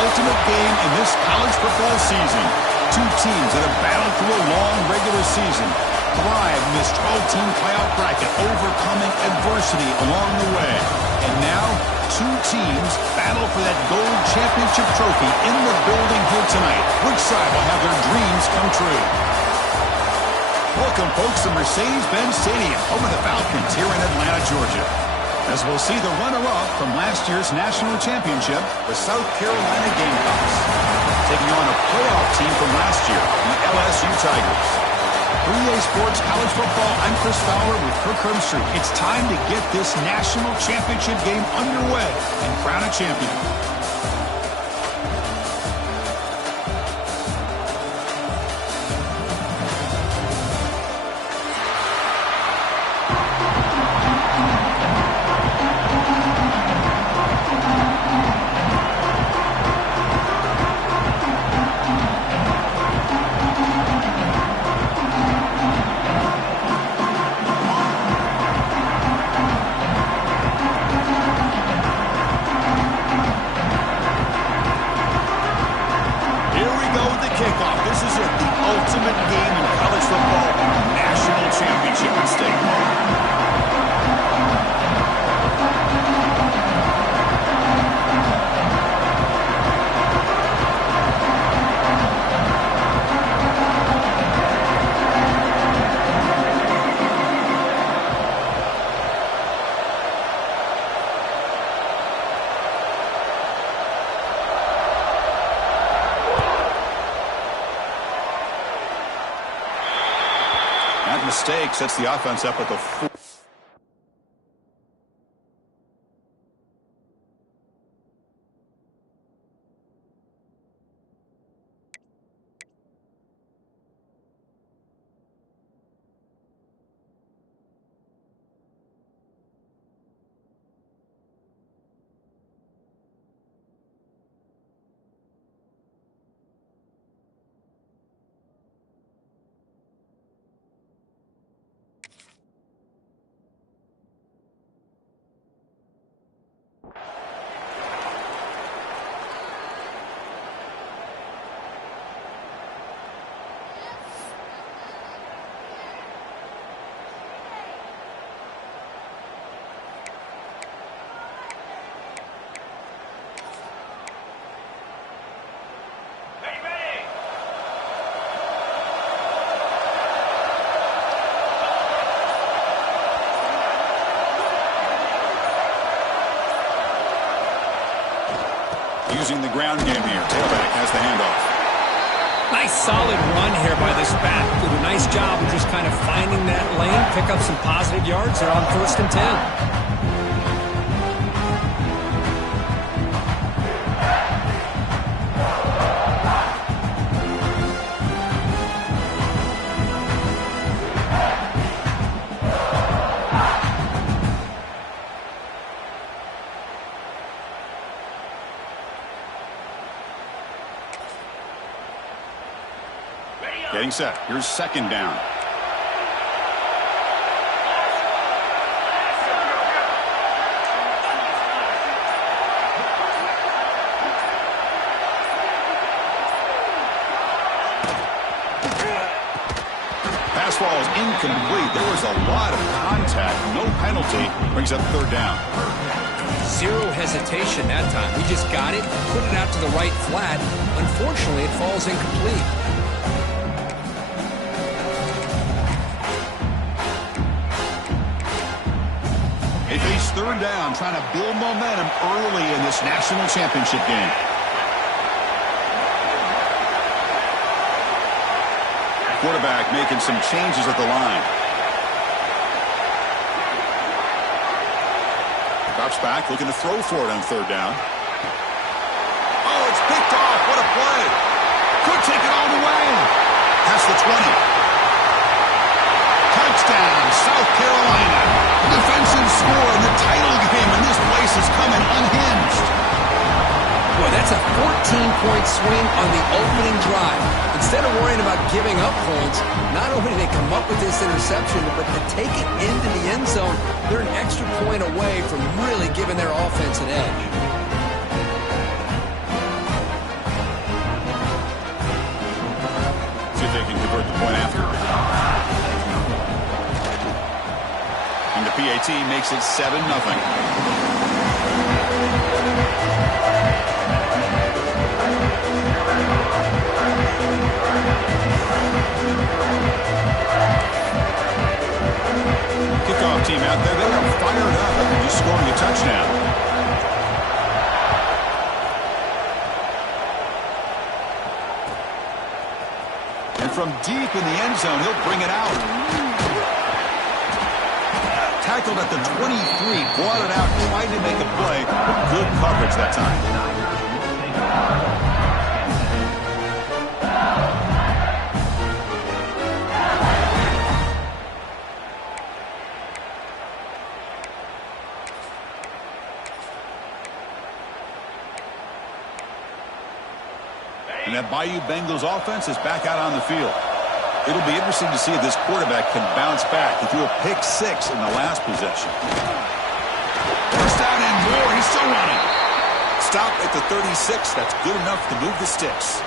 ultimate game in this college football season. Two teams that have battled through a long regular season, thrive in this 12-team playoff bracket, overcoming adversity along the way. And now, two teams battle for that gold championship trophy in the building here tonight. Which side will have their dreams come true? Welcome, folks, to Mercedes-Benz Stadium, home of the Falcons here in Atlanta, Georgia. As we'll see the runner-up from last year's national championship, the South Carolina Gamecocks, taking on a playoff team from last year, the LSU Tigers. For EA Sports College Football, I'm Chris Fowler with Kirk Herbstreit. It's time to get this national championship game underway and crown a champion. That mistake sets the offense up at the 4. Using the ground game here. Tailback has the handoff. Nice solid run here by this back. Did a nice job of just kind of finding that lane, pick up some positive yards there on 1st and 10. Getting set. Here's 2nd down. Pass ball is incomplete. There was a lot of contact. No penalty. Brings up 3rd down. Zero hesitation that time. He just got it, put it out to the right flat. Unfortunately, it falls incomplete. They face 3rd down, trying to build momentum early in this national championship game. Quarterback making some changes at the line. Drops back, looking to throw for it on 3rd down. Oh, it's picked off. What a play. Could take it all the way. Past the 20. Touchdown, South Carolina. Defensive score in the title game, and this place is coming unhinged. Boy, that's a 14-point swing on the opening drive. Instead of worrying about giving up points, not only do they come up with this interception, but to take it into the end zone, they're an extra point away from really giving their offense an edge. See if they can convert the point after. And the PAT makes it 7-0. Kickoff team out there. They are fired up after just scoring a touchdown. And from deep in the end zone, he'll bring it out. Tackled at the 23, brought it out, tried to make a play. Good coverage that time. And that Bayou Bengals offense is back out on the field. It'll be interesting to see if this quarterback can bounce back. He threw a pick 6 in the last possession. First down and more. He's still running. Stop at the 36. That's good enough to move the sticks.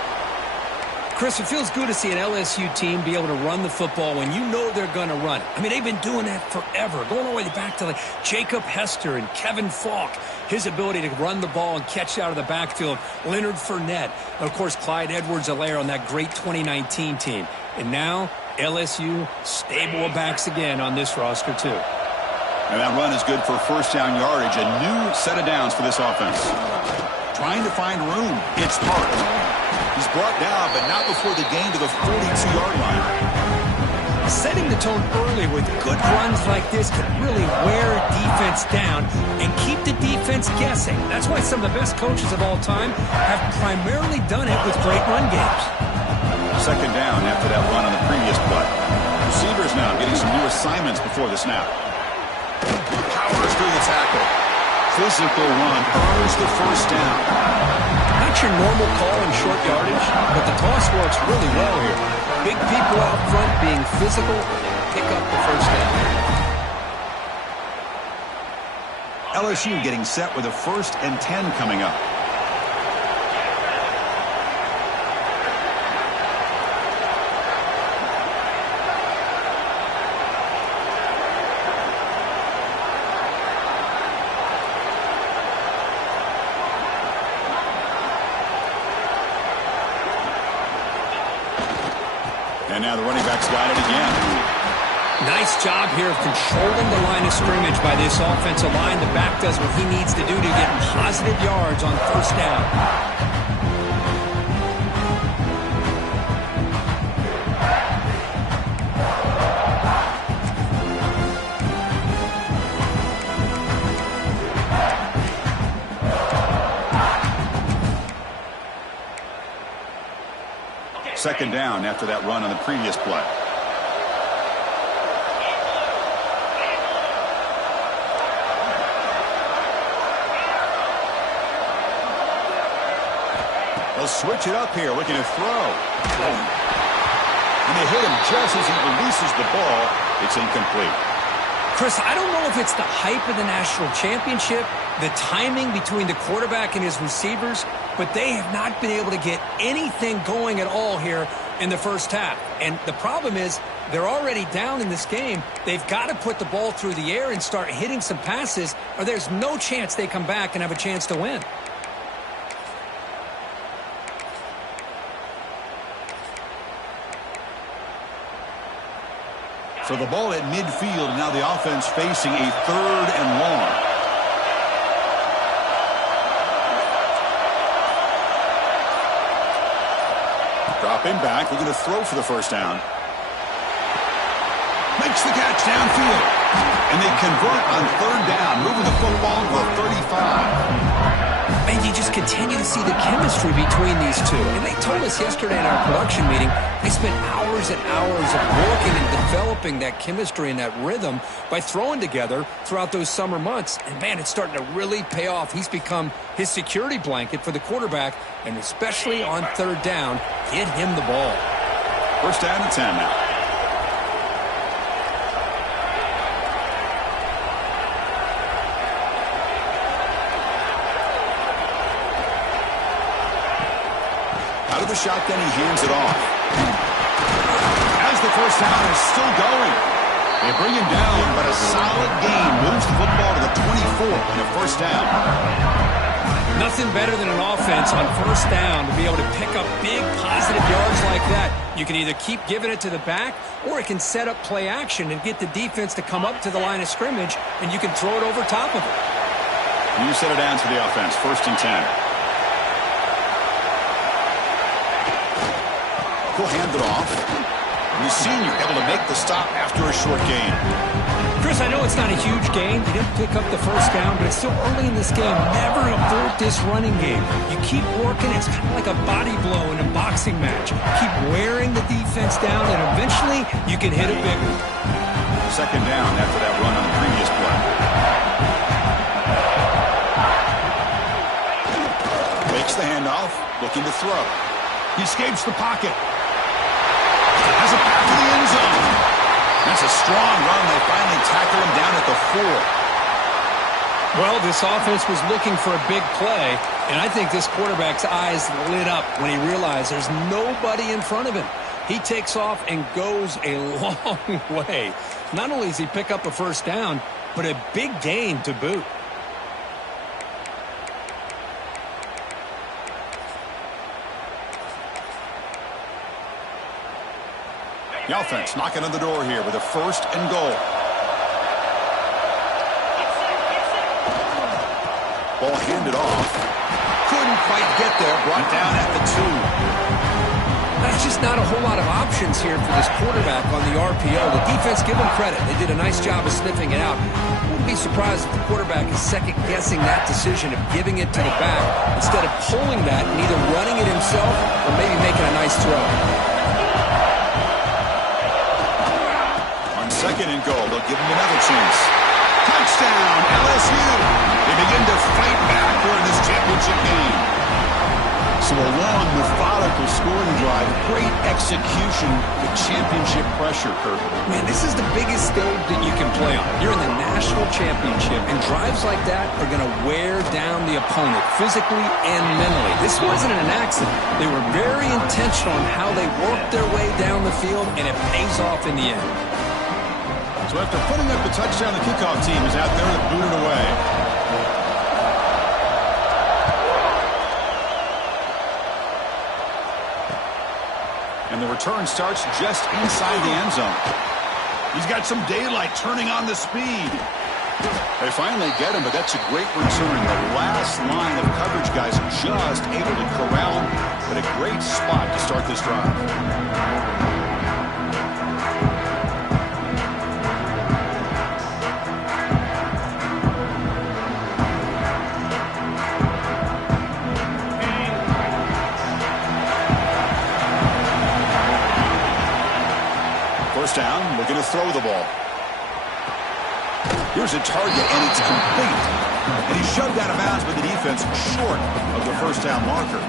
Chris, it feels good to see an LSU team be able to run the football when you know they're going to run it. I mean, they've been doing that forever, going all the way back to like Jacob Hester and Kevin Falk. His ability to run the ball and catch out of the backfield. Leonard Fournette. And, of course, Clyde Edwards-Helaire on that great 2019 team. And now, LSU stable of backs again on this roster, too. And that run is good for first down yardage. A new set of downs for this offense. Trying to find room. It's Hart. He's brought down, but not before the gain to the 42-yard line. Setting the tone early with good runs like this can really wear defense down and keep the defense guessing. That's why some of the best coaches of all time have primarily done it with great run games. Second down after that run on the previous play. Receivers now getting some new assignments before the snap. Powers through the tackle. Physical run earns the first down. Not your normal call in short yardage, but the toss works really well here. Big people out front being physical, pick up the first down. LSU getting set with a 1st and 10 coming up. And now the running back's got it again. Nice job here of controlling the line of scrimmage by this offensive line. The back does what he needs to do to get positive yards on first down. Second down after that run on the previous play. They'll switch it up here, looking to throw. And they hit him just as he releases the ball. It's incomplete. Chris, I don't know if it's the hype of the national championship, the timing between the quarterback and his receivers, but they have not been able to get anything going at all here in the first half. And the problem is they're already down in this game. They've got to put the ball through the air and start hitting some passes, or there's no chance they come back and have a chance to win. So the ball at midfield, now the offense facing a 3rd and long. Dropping back, looking to throw for the first down. Makes the catch downfield. And they convert on 3rd down, moving the football to a 35. And you just continue to see the chemistry between these two. And they told us yesterday in our production meeting, they spent hours and hours of working and developing that chemistry and that rhythm by throwing together throughout those summer months. And, man, it's starting to really pay off. He's become his security blanket for the quarterback, and especially on 3rd down, get him the ball. First down and 10 now. Out of the shotgun, he hands it off. the first down and it's still going. They bring him down, but a solid gain moves the football to the 24 and a first down. Nothing better than an offense on first down to be able to pick up big positive yards like that. You can either keep giving it to the back, or it can set up play action and get the defense to come up to the line of scrimmage, and you can throw it over top of it. You set it down to the offense, 1st and 10. He'll hand it off. The senior able to make the stop after a short gain. Chris, I know it's not a huge gain. You didn't pick up the first down, but it's still early in this game. Never abort this running game. You keep working. It's kind of like a body blow in a boxing match. Keep wearing the defense down, and eventually you can hit a big one. 2nd down after that run on the previous play. Makes the handoff, looking to throw. He escapes the pocket. Has it back to the end zone. That's a strong run. They finally tackle him down at the 4. Well, this offense was looking for a big play, and I think this quarterback's eyes lit up when he realized there's nobody in front of him. He takes off and goes a long way. Not only does he pick up a first down, but a big gain to boot. The offense knocking on the door here with a 1st and goal. Ball handed off. Couldn't quite get there. Brought down at the 2. That's just not a whole lot of options here for this quarterback on the RPO. The defense, give them credit. They did a nice job of sniffing it out. Wouldn't be surprised if the quarterback is second-guessing that decision of giving it to the back instead of pulling that and either running it himself or maybe making a nice throw. 2nd and goal. They'll give him another chance. Touchdown, LSU. They begin to fight back here in this championship game. So a long, methodical scoring drive. Great execution with championship pressure, Kurt. Man, this is the biggest stage that you can play on. You're in the national championship, and drives like that are going to wear down the opponent physically and mentally. This wasn't an accident. They were very intentional on how they worked their way down the field, and it pays off in the end. So after putting up the touchdown, the kickoff team is out there to boot it away. And the return starts just inside the end zone. He's got some daylight turning on the speed. They finally get him, but that's a great return. The last line of coverage guys are just able to corral him, but a great spot to start this drive. First down, looking to throw the ball. Here's a target, and it's complete. And he's shoved out of bounds with the defense short of the first down marker.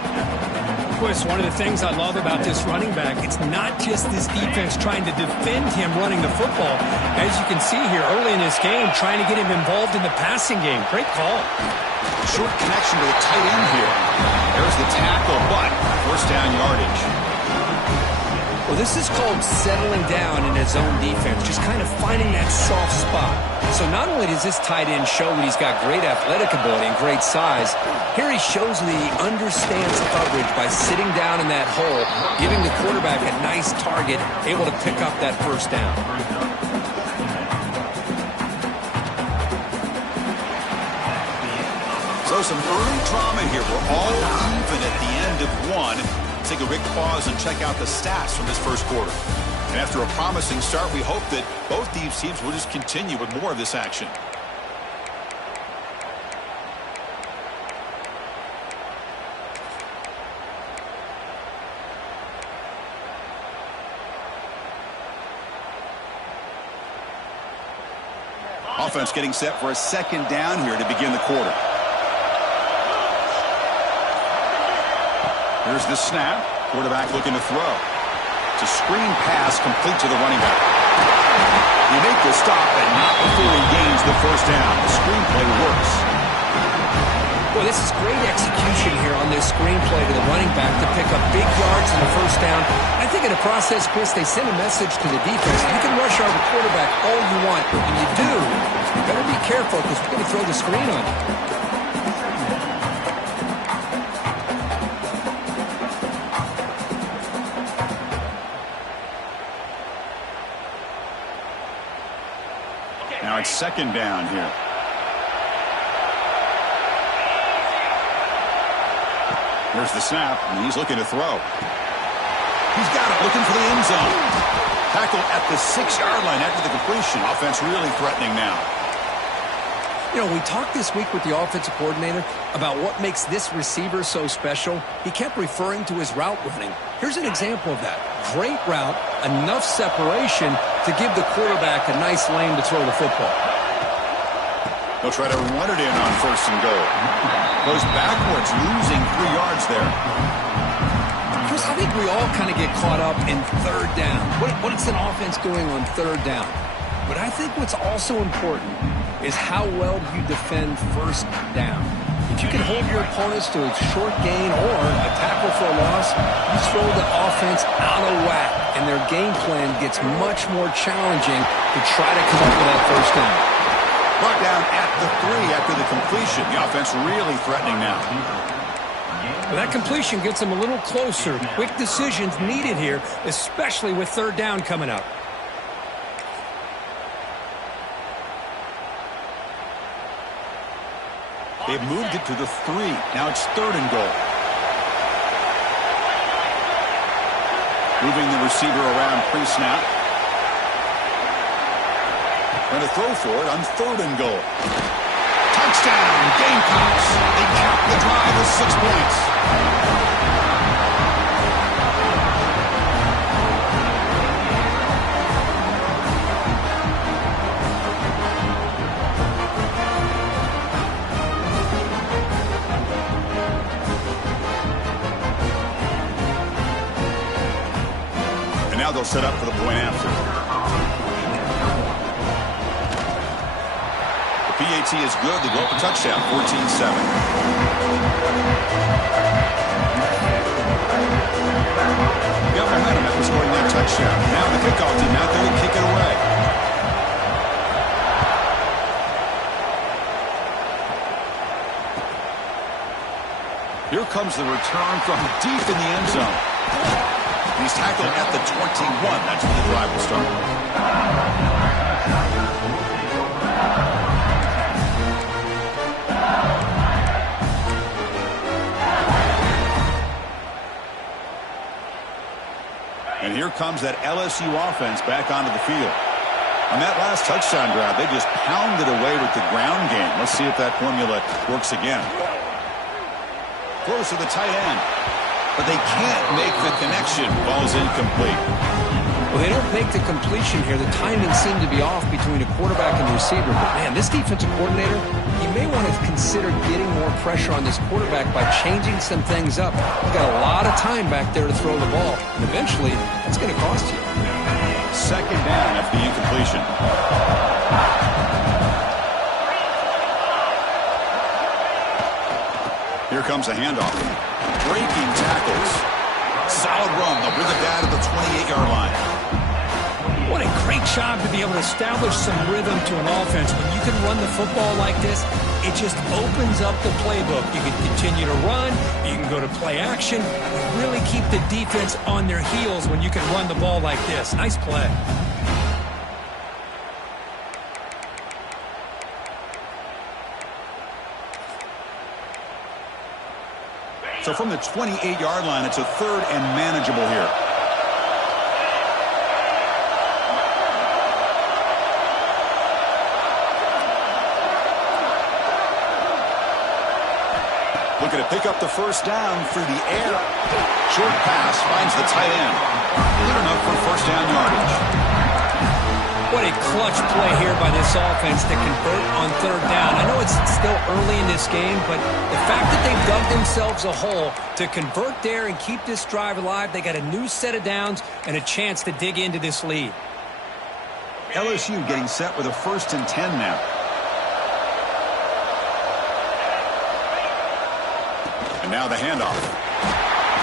Chris, one of the things I love about this running back, it's not just this defense trying to defend him running the football. As you can see here early in this game, trying to get him involved in the passing game. Great call. Short connection to the tight end here. There's the tackle, but first down yardage. Well, this is called settling down in his own defense, just kind of finding that soft spot. So not only does this tight end show that he's got great athletic ability and great size, here he shows that he understands coverage by sitting down in that hole, giving the quarterback a nice target, able to pick up that first down. So some early drama here. We're all even at the end of one. Take a quick pause and check out the stats from this first quarter. And after a promising start, we hope that both these teams will just continue with more of this action. Offense getting set for a second down here to begin the quarter. Here's the snap. Quarterback looking to throw. It's a screen pass complete to the running back. You make the stop, and not before he gains the first down. The screenplay works. Boy, this is great execution here on this screenplay to the running back to pick up big yards in the first down. I think in the process, Chris, they send a message to the defense. You can rush our quarterback all you want, but when you do, you better be careful because we're going to throw the screen on you. Now it's second down here. Here's the snap, and he's looking to throw. He's got it, looking for the end zone. Tackle at the 6-yard line after the completion. Offense really threatening now. You know, we talked this week with the offensive coordinator about what makes this receiver so special. He kept referring to his route running. Here's an example of that. Great route, enough separation to give the quarterback a nice lane to throw the football. They'll try to run it in on first and goal. Goes backwards, losing 3 yards there. Chris, I think we all kind of get caught up in third down. What is an offense doing on third down? But I think what's also important is how well you defend first down. If you can hold your opponents to a short gain or a tackle for a loss, you throw the offense out of whack, and their game plan gets much more challenging to try to come up with that first down. Brought down at the 3 after the completion. The offense really threatening now. Well, that completion gets them a little closer. Quick decisions needed here, especially with third down coming up. They've moved it to the 3. Now it's third and goal. Moving the receiver around pre-snap. Going to throw for it on third and goal. Touchdown, Gamecocks. They cap the drive with 6 points. And now they'll set up for the point after. PAT is good. They go up a touchdown, 14-7. Got momentum after scoring that touchdown. Now the kickoff team out there to kick it away. Here comes the return from deep in the end zone. He's tackled at the 21. That's where the drive will start. And here comes that LSU offense back onto the field. On that last touchdown drive, they just pounded away with the ground game. Let's see if that formula works again. Throws to the tight end. But they can't make the connection. Ball's incomplete. Well, they don't make the completion here. The timing seemed to be off between a quarterback and the receiver. But, man, this defensive coordinator, he may want to consider getting more pressure on this quarterback by changing some things up. He's got a lot of time back there to throw the ball. And eventually, that's going to cost you. Second down after the incompletion. Here comes a handoff. Breaking tackles. Solid run. They'll bring it down to the 28-yard line. What a great job to be able to establish some rhythm to an offense. When you can run the football like this, it just opens up the playbook. You can continue to run. You can go to play action. You really keep the defense on their heels when you can run the ball like this. Nice play. So from the 28-yard line, it's a third and manageable here. Looking to pick up the first down through the air. Short pass finds the tight end. Good enough for first down yardage. What a clutch play here by this offense to convert on third down. I know it's still early in this game, but the fact that they've dug themselves a hole to convert there and keep this drive alive, they got a new set of downs and a chance to dig into this lead. LSU getting set with a 1st and 10 now. And now the handoff.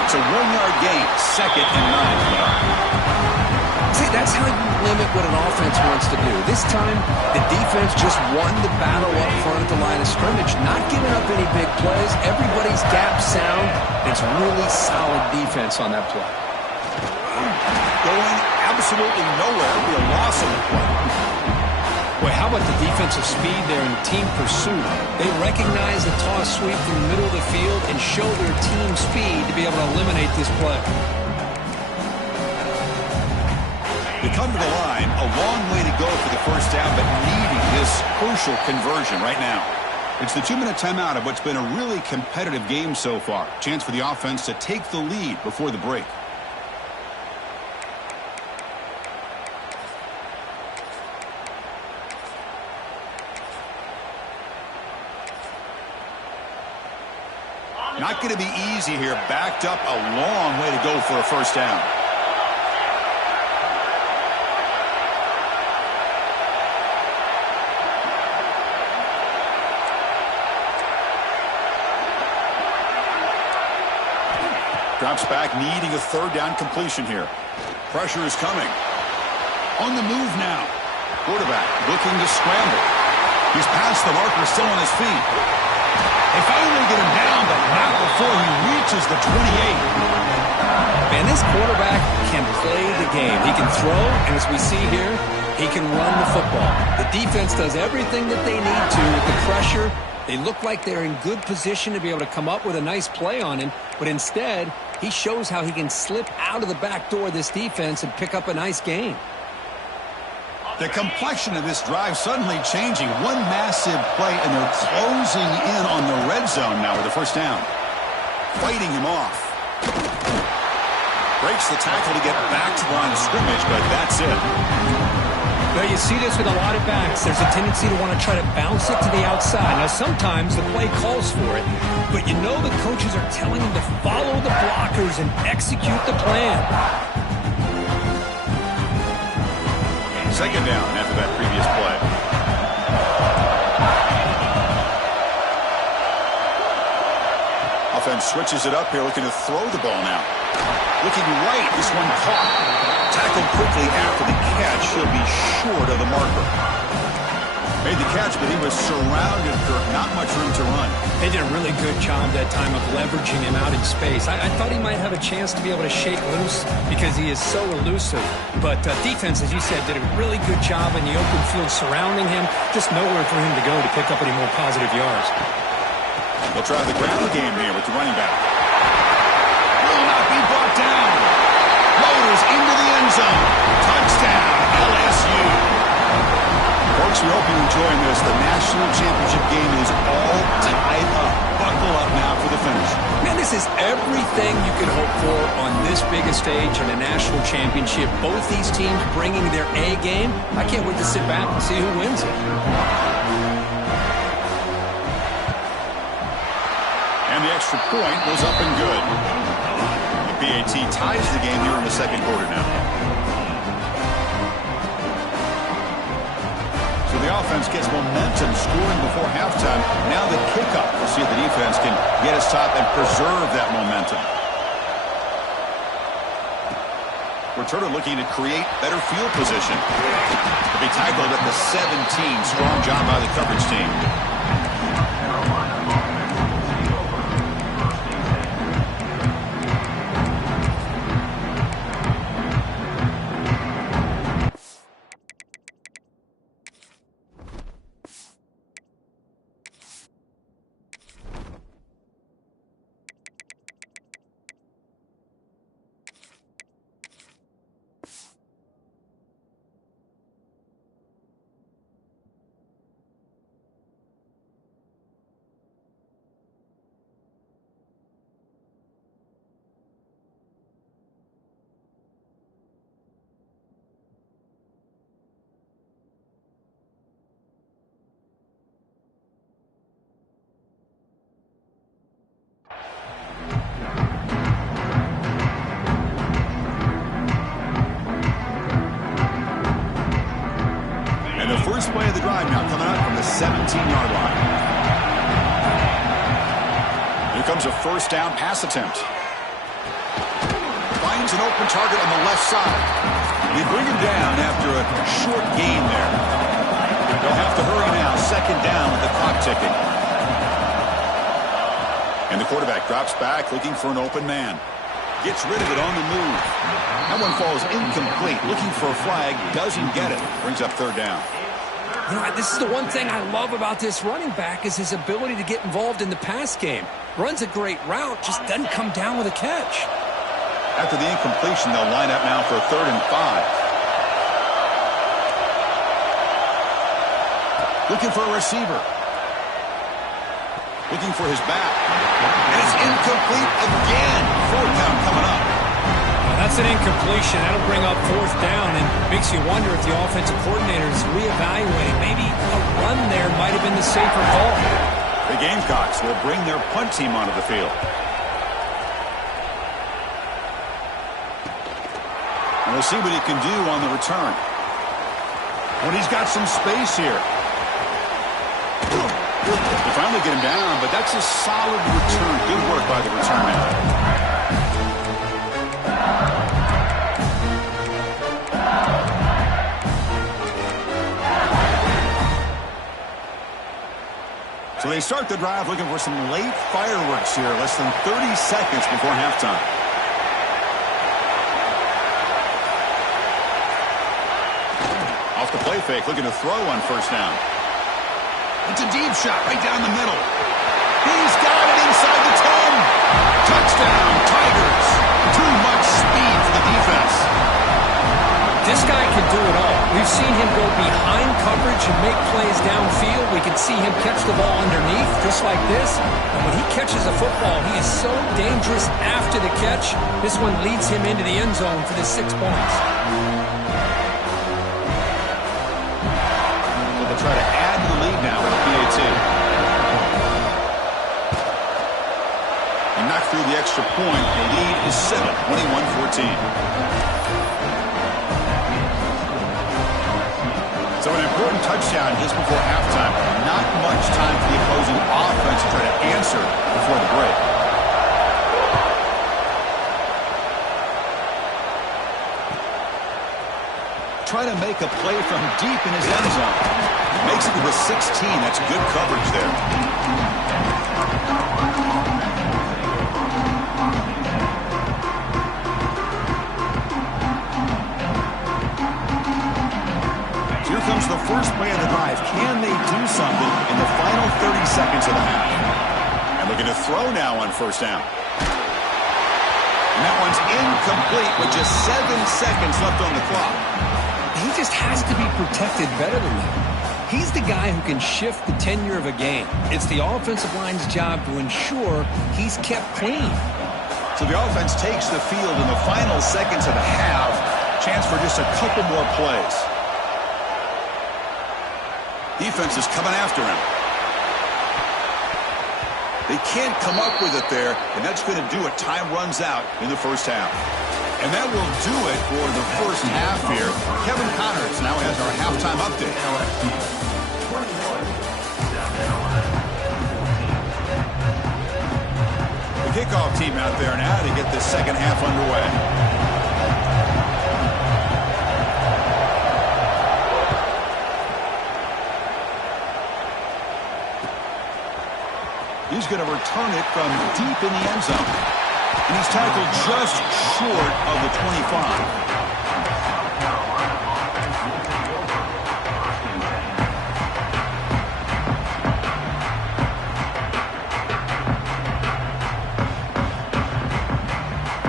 It's a 1-yard gain, 2nd and 9. See, that's how you limit what an offense wants to do. This time, the defense just won the battle up front at the line of scrimmage, not giving up any big plays. Everybody's gap sound. It's really solid defense on that play. Going absolutely nowhere. Be a loss on the play. Boy, how about the defensive speed there in team pursuit? They recognize the toss sweep from the middle of the field and show their team speed to be able to eliminate this play. They come to the line, a long way to go for the first down, but needing this crucial conversion right now. It's the 2-minute timeout of what's been a really competitive game so far. Chance for the offense to take the lead before the break. Not going to be easy here. Backed up a long way to go for a first down. Drops back, needing a 3rd down completion here. Pressure is coming. On the move now. Quarterback looking to scramble. He's past the marker, still on his feet. They finally get him down, but not before he reaches the 28. Man, this quarterback can play the game. He can throw, and as we see here, he can run the football. The defense does everything that they need to with the pressure. They look like they're in good position to be able to come up with a nice play on him, but instead, he shows how he can slip out of the back door of this defense and pick up a nice gain. The complexion of this drive suddenly changing. One massive play, and they're closing in on the red zone now with the first down. Fighting him off. Breaks the tackle to get back to the line of scrimmage, but that's it. Well, you see this with a lot of backs. There's a tendency to want to try to bounce it to the outside. Now, sometimes the play calls for it, but you know the coaches are telling them to follow the blockers and execute the plan. 2nd down after that previous play. Offense switches it up here, looking to throw the ball now. Looking right, this one caught. Tackled quickly after the catch. He'll be short of the marker. Made the catch, but he was surrounded, Kirk. Not much room to run. They did a really good job that time of leveraging him out in space. I thought he might have a chance to be able to shake loose because he is so elusive. But defense, as you said, did a really good job in the open field surrounding him. Just nowhere for him to go to pick up any more positive yards. They'll try the ground game here with the running back. Will not be brought down. Loaders into the end zone. Touchdown, LSU. Folks, we hope you're enjoying this. The national championship game is all tied up. Buckle up now for the finish. Man, this is everything you could hope for on this big a stage in a national championship. Both these teams bringing their A game. I can't wait to sit back and see who wins it. And the extra point was up and good. The PAT ties the game here in the 2nd quarter now. So the offense gets momentum, scoring before halftime. Now the kickoff. We'll see if the defense can get us top and preserve that momentum. Returner looking to create better field position. To be tackled at the 17. Strong job by the coverage team. Play of the drive now coming up from the 17-yard line. becomes a first down pass attempt. Finds an open target on the left side. They bring him down after a short gain there. They'll have to hurry now. Second down with the clock ticking. And the quarterback drops back looking for an open man. Gets rid of it on the move. That one falls incomplete. Looking for a flag. Doesn't get it. Brings up third down. You know, this is the one thing I love about this running back is his ability to get involved in the pass game. Runs a great route, just doesn't come down with a catch. After the incompletion, they'll line up now for a 3rd and 5. Looking for a receiver. Looking for his back. And it's incomplete again. 4th down coming up. That's an incompletion. That'll bring up 4th down and makes you wonder if the offensive coordinator is reevaluating. Maybe a run there might have been the safer call. The Gamecocks will bring their punt team onto the field. And we'll see what he can do on the return. When he's got some space here. They finally get him down, but that's a solid return. Good work by the return man. So they start the drive looking for some late fireworks here, less than 30 seconds before halftime. Off the play fake, looking to throw on first down. It's a deep shot right down the middle. He's got it inside the 10. Touchdown, Tigers. Too much speed for the defense. This guy can do it all. We've seen him go behind coverage and make plays downfield. We can see him catch the ball underneath, just like this. And when he catches a football, he is so dangerous after the catch. This one leads him into the end zone for the 6 points. So they'll try to add to the lead now with a PAT. And knock through the extra point. The lead is 7, 21-14. So an important touchdown just before halftime. Not much time for the opposing offense to try to answer before the break. Try to make a play from deep in his end zone. Makes it with 16. That's good coverage there. Here comes the first play of the drive. Can they do something in the final 30 seconds of the half? And looking to throw now on first down. And that one's incomplete with just 7 seconds left on the clock. He just has to be protected better than that. He's the guy who can shift the tenure of a game. It's the offensive line's job to ensure he's kept clean. So the offense takes the field in the final seconds of the half. Chance for just a couple more plays. Defense is coming after him. They can't come up with it there, and that's going to do it. Time runs out in the first half. And that will do it for the first half here. Kevin Connors now has our halftime update. The kickoff team out there now to get this second half underway. He's going to return it from deep in the end zone. And he's tackled just short of the 25.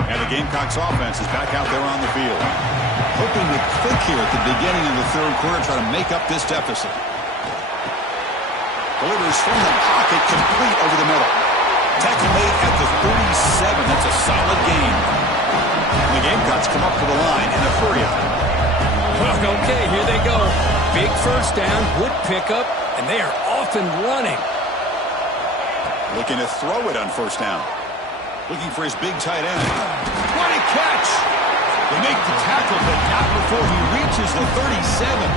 And the Gamecocks offense is back out there on the field. Hoping to click here at the beginning of the third quarter, try to make up this deficit. Delivers from the pocket, complete over the middle. Tackle made at the 37. That's a solid gain. And the Gamecocks come up to the line in a hurry. Okay, here they go. Big first down, good pickup, and they are off and running. Looking to throw it on first down. Looking for his big tight end. What a catch! They make the tackle, but not before he reaches the 37.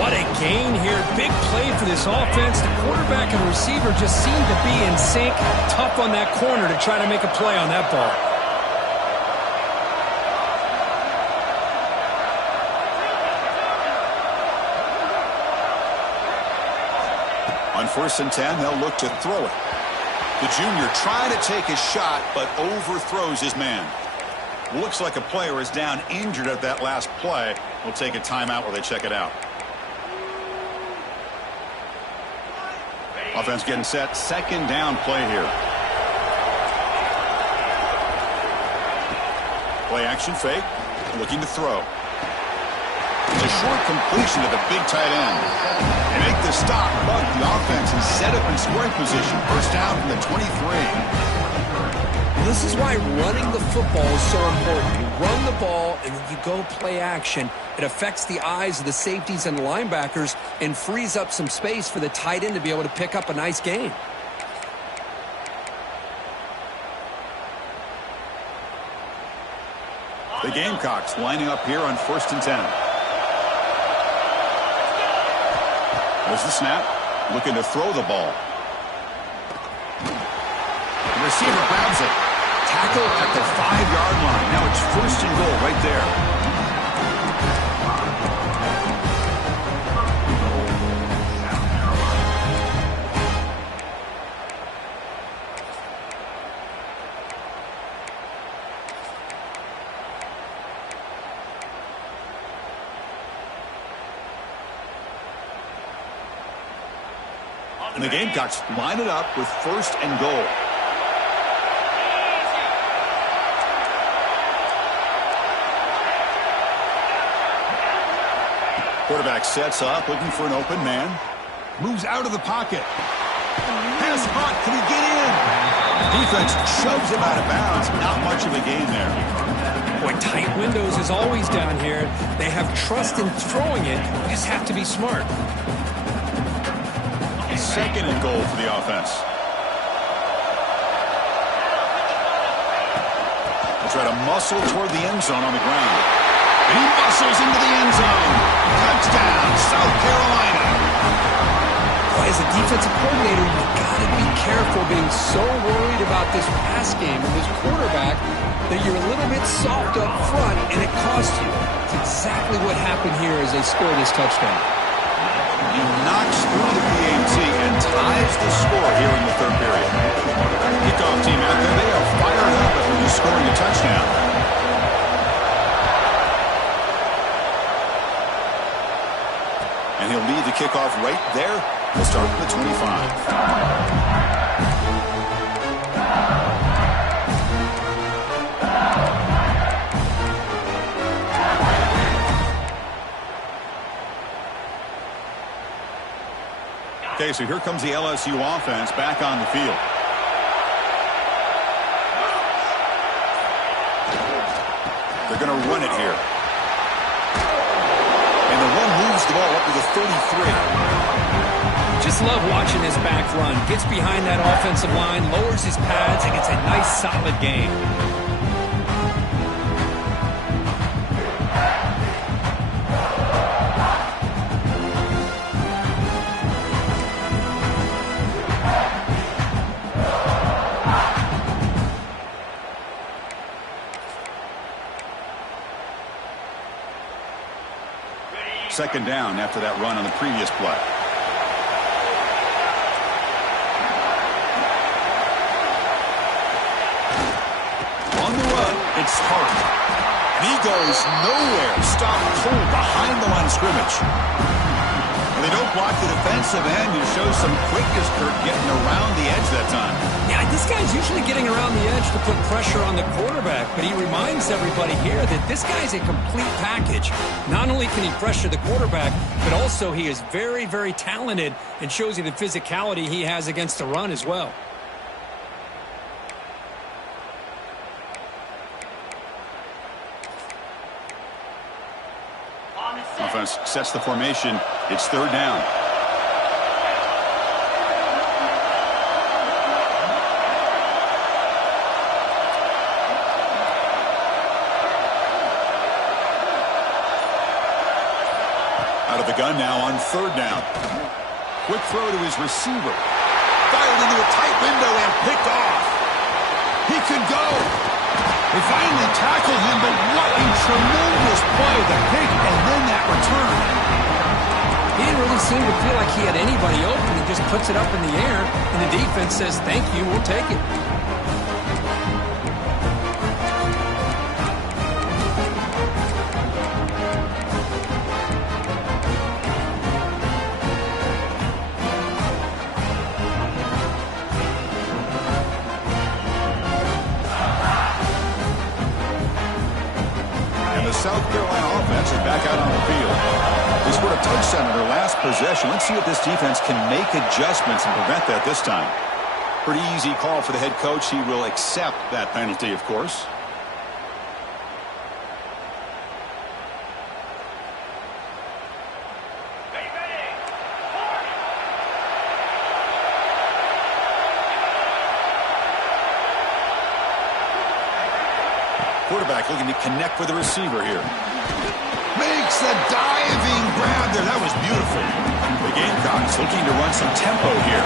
What a gain here. Big play for this offense. The quarterback and receiver just seem to be in sync. Tough on that corner to try to make a play on that ball. On 1st and 10, they'll look to throw it. The junior trying to take a shot, but overthrows his man. Looks like a player is down injured at that last play. We'll take a timeout while they check it out. Offense getting set. 2nd down play here. Play action fake. Looking to throw. It's a short completion to the big tight end. They make the stop, but the offense is set up in scoring position. 1st down from the 23. This is why running the football is so important. You run the ball and then you go play action. It affects the eyes of the safeties and the linebackers and frees up some space for the tight end to be able to pick up a nice gain. The Gamecocks lining up here on 1st and 10. There's the snap. Looking to throw the ball. The receiver grabs it. Tackle at the 5-yard line. Now it's 1st and goal right there. And the Gamecocks line it up with 1st and goal. Quarterback sets up, looking for an open man. Moves out of the pocket. Pass hot. Can he get in? Defense shoves him out of bounds. Not much of a gain there. Boy, tight windows is always down here. They have trust in throwing it. You just have to be smart. 2nd and goal for the offense. They'll try to muscle toward the end zone on the ground. And he muscles into the end zone. Touchdown, South Carolina. Boy, as a defensive coordinator, you've got to be careful being so worried about this pass game and this quarterback that you're a little bit soft up front and it costs you. It's exactly what happened here as they scored this touchdown. He knocks through the PAT and ties the score here in the 3rd period. Kickoff team out there, they are fired up after just scoring a touchdown. And he'll lead the kickoff right there. He'll start at the 25. Okay, so here comes the LSU offense back on the field. They're going to run it here. And the run moves the ball up to the 33. Just love watching this back run. Gets behind that offensive line, lowers his pads, and gets a nice solid gain. Second down after that run on the previous play. On the run, it's Hart. And he goes nowhere. Stopped cold behind the line of scrimmage. And they don't block the defensive end. It shows some quickness, Kurt, getting around the edge that time. Yeah, this guy's usually getting around the edge to put pressure on the quarterback, but he reminds everybody here that this guy's a complete package. Not only can he pressure the quarterback, but also he is very, very talented and shows you the physicality he has against the run as well. Offense sets the formation. It's 3rd down. Out of the gun now on third down. Quick throw to his receiver. Fired into a tight window and picked off. He could go. They finally tackled him, but what a tremendous play. The pick and then that return. He didn't really seem to feel like he had anybody open. He just puts it up in the air, and the defense says, thank you, we'll take it. South Carolina offense is back out on the field. They scored a touchdown in their last possession. Let's see if this defense can make adjustments and prevent that this time. Pretty easy call for the head coach. He will accept that penalty, of course. Quarterback looking to connect with the receiver here. Makes the diving grab there. That was beautiful. The Gamecocks looking to run some tempo here.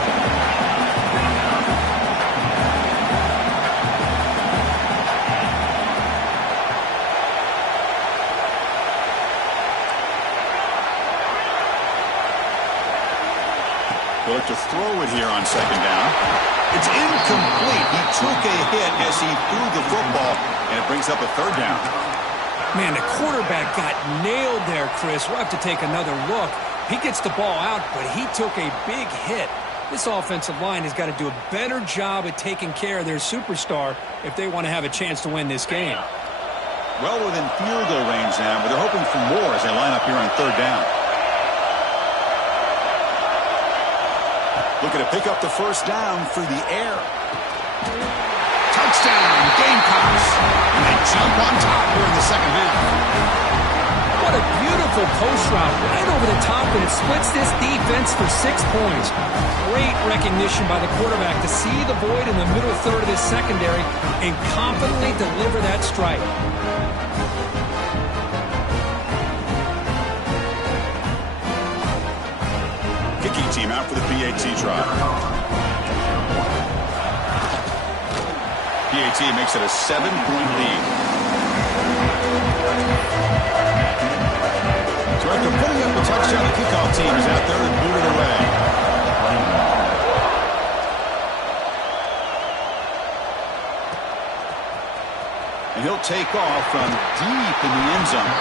They'll look to throw it here on second down. It's incomplete. He took a hit as he threw the football, and it brings up a third down. Man, the quarterback got nailed there, Chris. We'll have to take another look. He gets the ball out, but he took a big hit. This offensive line has got to do a better job at taking care of their superstar if they want to have a chance to win this game. Well within field goal range now, but they're hoping for more as they line up here on third down. Looking to pick up the first down through the air. Touchdown, Gamecocks. And they jump on top here in the second half. What a beautiful post route right over the top, and it splits this defense for 6 points. Great recognition by the quarterback to see the void in the middle third of this secondary and confidently deliver that strike. Kicking team out for the PAT try. PAT makes it a 7-point lead. So after putting up a touchdown, the kickoff team is out there and boot it away. And he'll take off from deep in the end zone.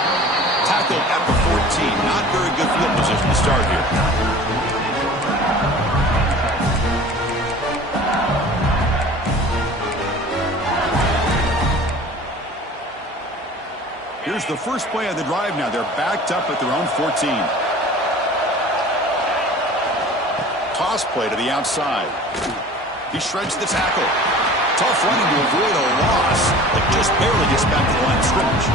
Tackled at the 14. Not very good field position to start here. Here's the first play of the drive now. They're backed up at their own 14. Toss play to the outside. He shreds the tackle. Tough running to avoid a loss, but just barely gets back to the line of scrimmage.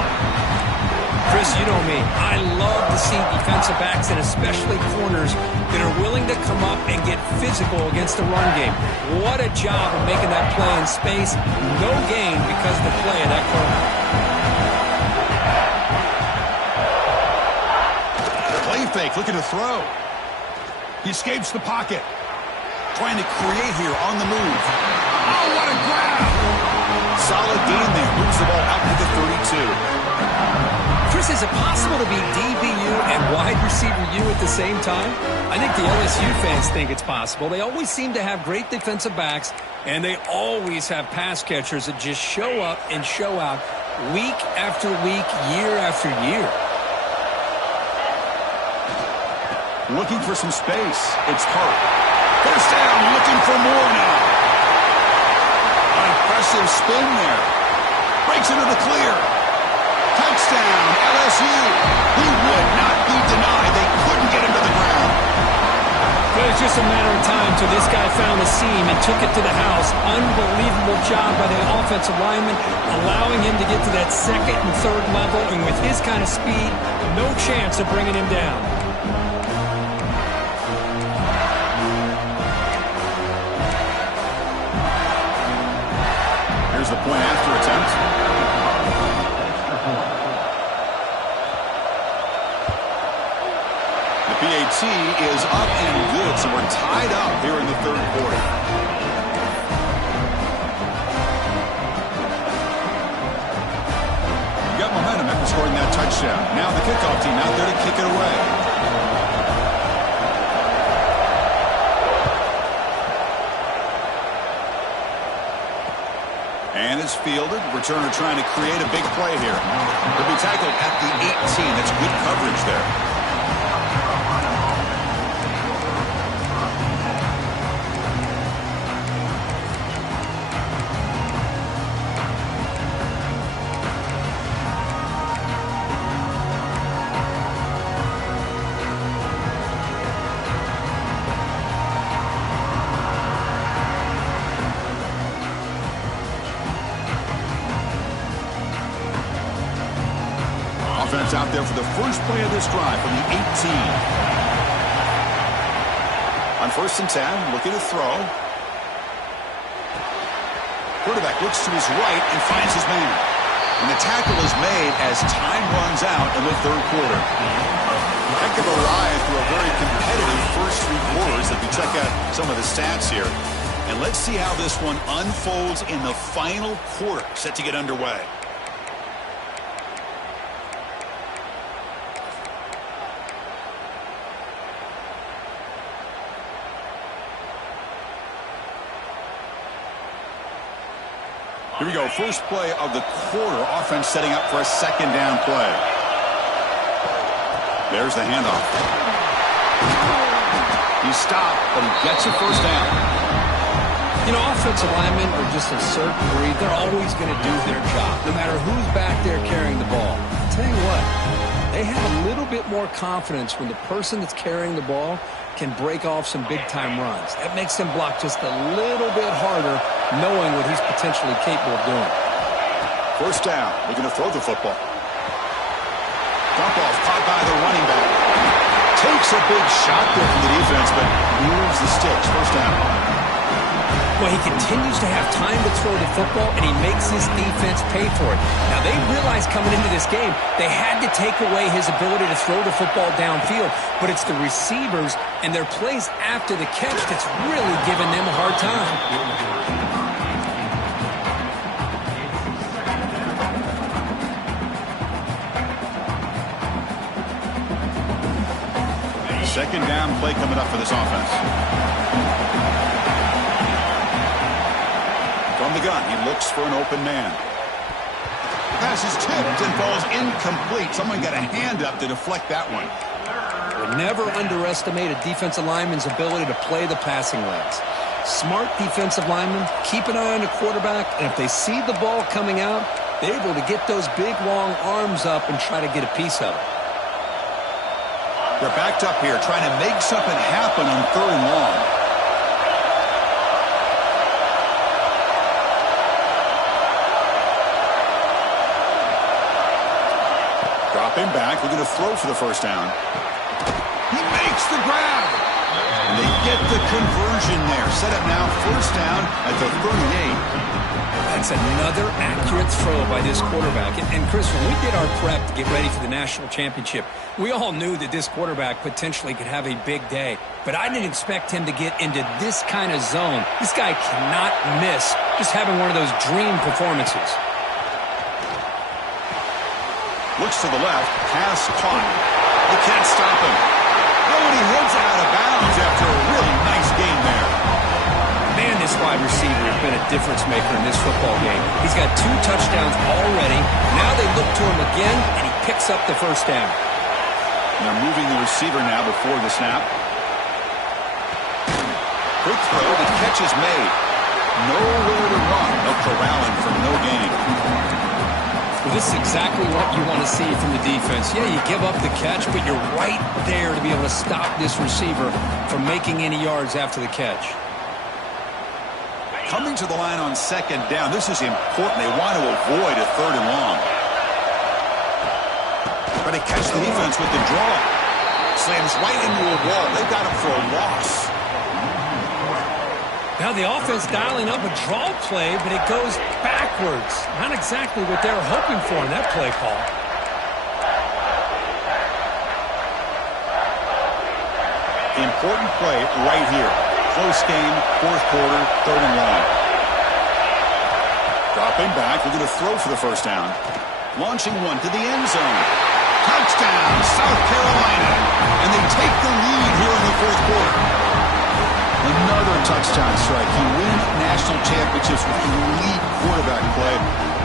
Chris, you know me. I love to see defensive backs and especially corners that are willing to come up and get physical against the run game. What a job of making that play in space. No gain because of the play of that corner. Play fake, looking to throw. He escapes the pocket. Trying to create here on the move. Oh, what a grab! Solid gain there. Moves the ball out to the 32. Chris, is it possible to be DBU and wide receiver U at the same time? I think the LSU fans think it's possible. They always seem to have great defensive backs, and they always have pass catchers that just show up and show out week after week, year after year. Looking for some space. It's Hart. First down, looking for more now. An impressive spin there. Breaks into the clear. Touchdown, LSU. He would not be denied. They couldn't get him to the ground. But it's just a matter of time till this guy found a seam and took it to the house. Unbelievable job by the offensive lineman, allowing him to get to that second and third level. And with his kind of speed, no chance of bringing him down. Here's the point after attempt. touchdown. Now the kickoff team out there to kick it away. And it's fielded. Returner trying to create a big play here. He'll be tackled at the 18. That's good coverage there. Offense out there for the first play of this drive from the 18. On 1st and 10, looking to throw. Quarterback looks to his right and finds his man. And the tackle is made as time runs out in the 3rd quarter. Heck of a ride through a very competitive first 3 quarters if you check out some of the stats here. And let's see how this one unfolds in the final quarter, set to get underway. Here we go, first play of the quarter. Offense setting up for a 2nd down play. There's the handoff. He stopped, but he gets a 1st down. You know, offensive linemen are just a certain breed. They're always going to do their job, no matter who's back there carrying the ball. I'll tell you what, they have a little bit more confidence when the person that's carrying the ball can break off some big-time runs. That makes them block just a little bit harder, knowing what he's potentially capable of doing. 1st down. We're going to throw the football. Dump off caught by the running back. Takes a big shot there from the defense, but moves the sticks. 1st down. Well, he continues to have time to throw the football, and he makes his defense pay for it. Now, they realized coming into this game they had to take away his ability to throw the football downfield, but it's the receivers and their plays after the catch that's really giving them a hard time. 2nd down play coming up for this offense. From the gun, he looks for an open man. Pass is tipped and falls incomplete. Someone got a hand up to deflect that one. Never underestimate a defensive lineman's ability to play the passing lanes. Smart defensive linemen keep an eye on the quarterback, and if they see the ball coming out, they're able to get those big, long arms up and try to get a piece of it. They're backed up here, trying to make something happen on 3rd and long. Dropping back, we're going to throw for the 1st down. He makes the grab. And they get the conversion there. Set up now, 1st down at the 38. That's another accurate throw by this quarterback. And Chris, when we did our prep to get ready for the national championship, we all knew that this quarterback potentially could have a big day. But I didn't expect him to get into this kind of zone. This guy cannot miss just having one of those dream performances. Looks to the left, pass caught. They can't stop him. Oh, and he heads out of bounds after a really nice game there. Man, this wide receiver has been a difference maker in this football game. He's got 2 touchdowns already. Now they look to him again, and he picks up the 1st down. They're moving the receiver now before the snap. Quick throw, the catch is made. Nowhere to run. No corralling for no gain. Well, this is exactly what you want to see from the defense. Yeah, you give up the catch, but you're right there to be able to stop this receiver from making any yards after the catch. Coming to the line on 2nd down. This is important. They want to avoid a 3rd and long. But they catch the defense with the draw. Slams right into a wall. They got him for a loss. Now the offense dialing up a draw play, but it goes backwards. Not exactly what they were hoping for in that play call. Important play right here. Close game, 4th quarter, 3rd and long. Dropping back, we're going to throw for the 1st down. Launching one to the end zone. Touchdown, South Carolina. And they take the lead here in the fourth quarter. Another touchdown strike. You win national championships with elite quarterback play.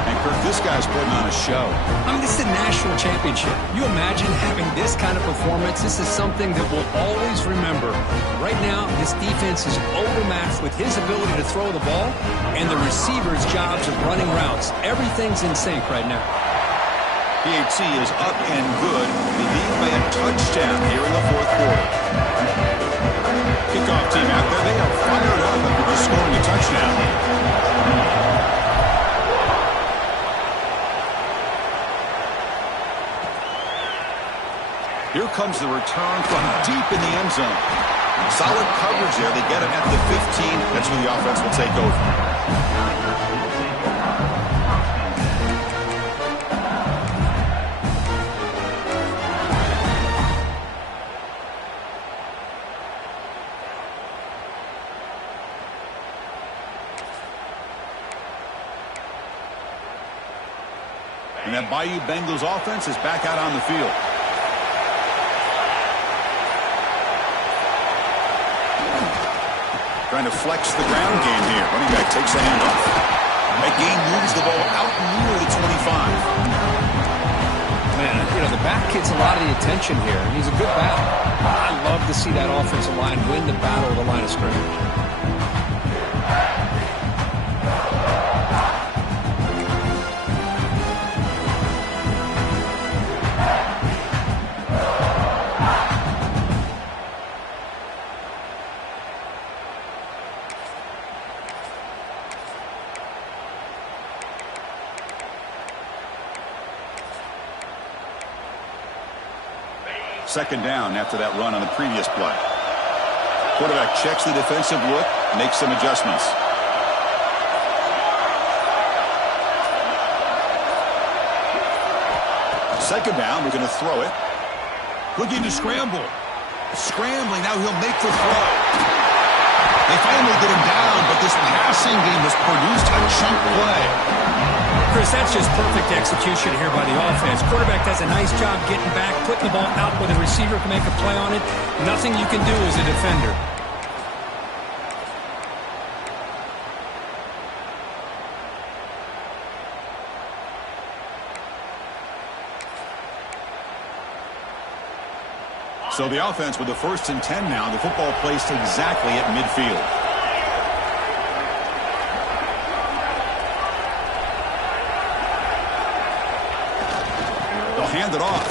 And, Kirk, this guy's putting on a show. I mean, this is a national championship. You imagine having this kind of performance? This is something that we'll always remember. Right now, this defense is overmatched with his ability to throw the ball and the receivers' jobs of running routes. Everything's in sync right now. PHC is up and good. They lead by a touchdown here in the fourth quarter. Kickoff team out there. They are fired up after just scoring a touchdown. Here comes the return from deep in the end zone. Solid coverage there. They get him at the 15. That's where the offense will take over. And that Bayou Bengals offense is back out on the field. Trying to flex the ground game here. Running back takes the handoff. That game moves the ball out near the 25. Man, you know, the back gets a lot of the attention here. He's a good back. I love to see that offensive line win the battle of the line of scrimmage. Second down after that run on the previous play. Quarterback checks the defensive look, makes some adjustments. Second down, we're going to throw it. Looking to scramble. Scrambling, now he'll make the throw. They finally get him down, but this passing game has produced a chunk play. Chris, that's just perfect execution here by the offense. Quarterback does a nice job getting back, putting the ball out where the receiver can make a play on it. Nothing you can do as a defender. So the offense with the 1st and 10 now. The football placed exactly at midfield. Hand it off.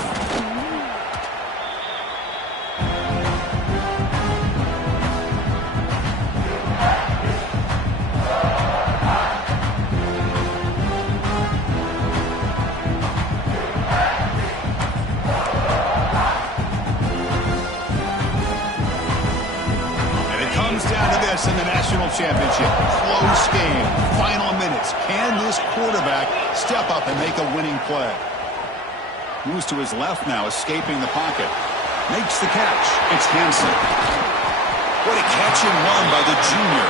And it comes down to this in the national championship. Close game. Final minutes. Can this quarterback step up and make a winning play? Moves to his left now, escaping the pocket. Makes the catch. It's Hansen. What a catch and run by the junior.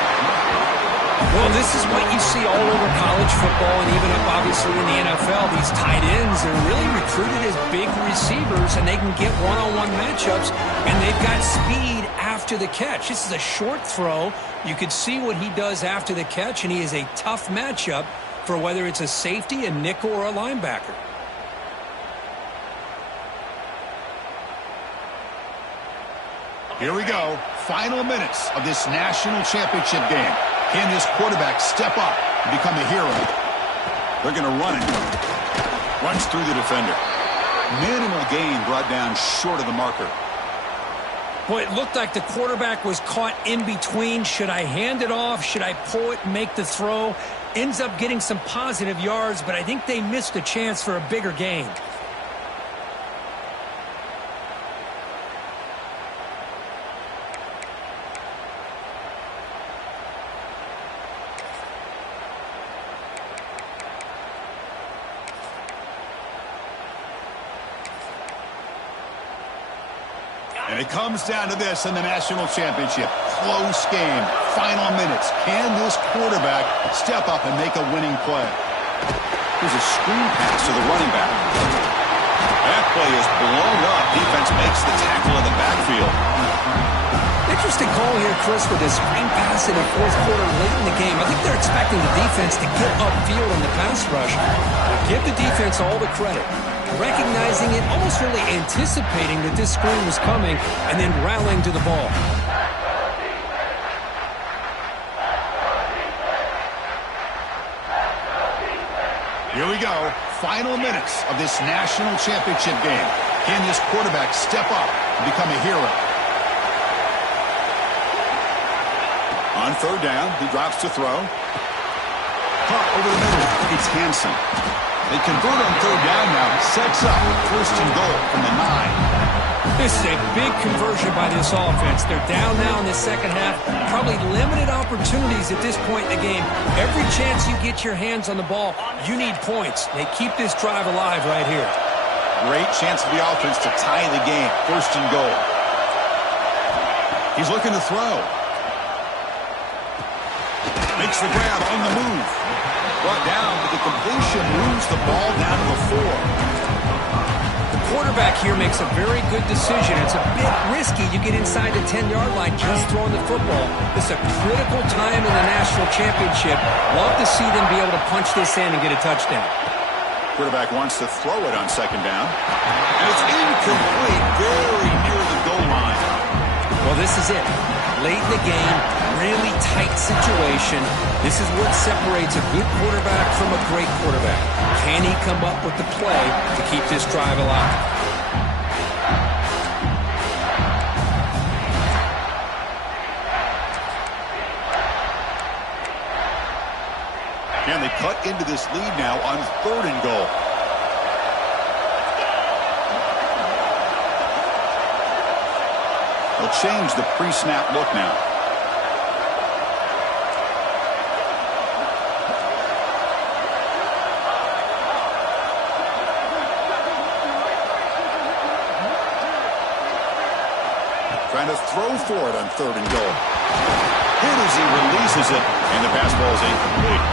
Well, this is what you see all over college football and even up, obviously, in the NFL. These tight ends are really recruited as big receivers, and they can get one-on-one matchups, and they've got speed after the catch. This is a short throw. You could see what he does after the catch, and he is a tough matchup for whether it's a safety, a nickel, or a linebacker. Here we go. Final minutes of this national championship game. Can this quarterback step up and become a hero? They're going to run it. Runs through the defender. Minimal gain brought down short of the marker. Boy, it looked like the quarterback was caught in between. Should I hand it off? Should I pull it and make the throw? Ends up getting some positive yards, but I think they missed a chance for a bigger gain. And it comes down to this in the national championship. Close game. Final minutes. Can this quarterback step up and make a winning play? Here's a screen pass to the running back. That play is blown up. Defense makes the tackle in the backfield. Interesting call here, Chris, with this screen pass in the fourth quarter late in the game. I think they're expecting the defense to get upfield on the pass rush. Give the defense all the credit. Recognizing it, almost really anticipating that this screen was coming, and then rallying to the ball. Here we go. Final minutes of this national championship game. Can this quarterback step up and become a hero? On third down, he drops to throw. Caught over the middle. It's Hansen. They convert on third down now. Sets up first and goal from the 9. This is a big conversion by this offense. They're down now in the second half. Probably limited opportunities at this point in the game. Every chance you get your hands on the ball, you need points. They keep this drive alive right here. Great chance for the offense to tie the game. First and goal. He's looking to throw. Makes the grab on the move. Brought down, but the completion moves the ball down to the 4. The quarterback here makes a very good decision. It's a bit risky. You get inside the 10-yard line just throwing the football. This is a critical time in the national championship. Love to see them be able to punch this in and get a touchdown. Quarterback wants to throw it on second down. And it's incomplete, very near the goal line. Well, this is it. Late in the game, really tight situation. This is what separates a good quarterback from a great quarterback. Can he come up with the play to keep this drive alive? Can they cut into this lead now on third and goal? They'll change the pre-snap look now. Trying to throw for it on third and goal. Hit as he releases it, and the pass ball is incomplete.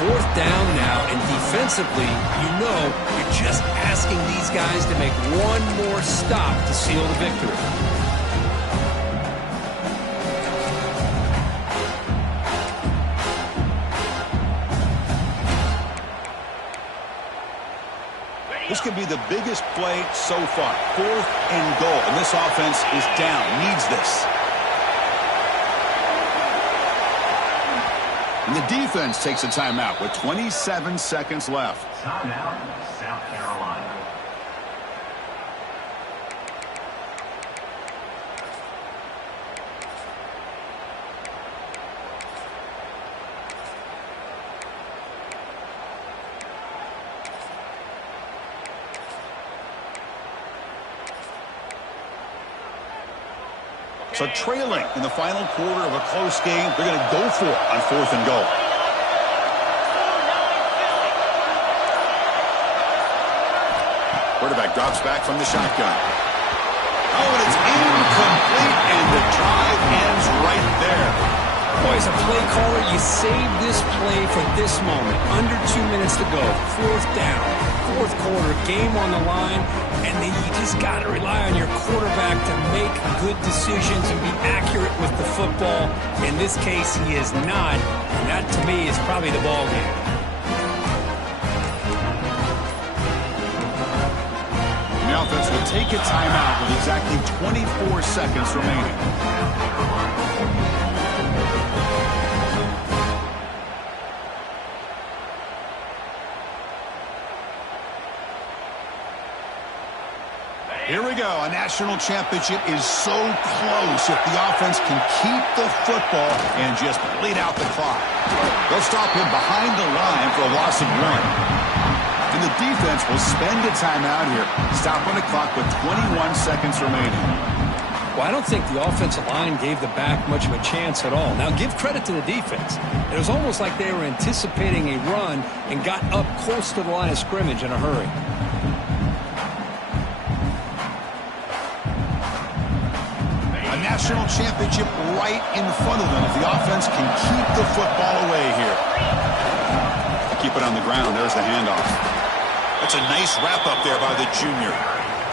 Fourth down now, and defensively, you know you're just asking these guys to make one more stop to seal the victory. This could be the biggest play so far. Fourth and goal, and this offense is down, needs this. And the defense takes a timeout with 27 seconds left. Timeout, South Carolina. So trailing in the final quarter of a close game, they're going to go for it on fourth and goal. Quarterback drops back from the shotgun. Oh, and it's incomplete, and the drive ends right there. Boy, as a play caller, you save this play for this moment. Under 2 minutes to go. Fourth down. Fourth quarter, game on the line, and then you just got to rely on your quarterback to make good decisions and be accurate with the football. In this case, he is not, and that, to me, is probably the ball game. And the offense will take a timeout with exactly 24 seconds remaining. Here we go. A national championship is so close if the offense can keep the football and just bleed out the clock. They'll stop him behind the line for a loss of 1. And the defense will spend a timeout here. Stop on the clock with 21 seconds remaining. Well, I don't think the offensive line gave the back much of a chance at all. Now, give credit to the defense. It was almost like they were anticipating a run and got up close to the line of scrimmage in a hurry. National championship right in front of them if the offense can keep the football away here. Keep it on the ground. There's the handoff. That's a nice wrap-up there by the junior.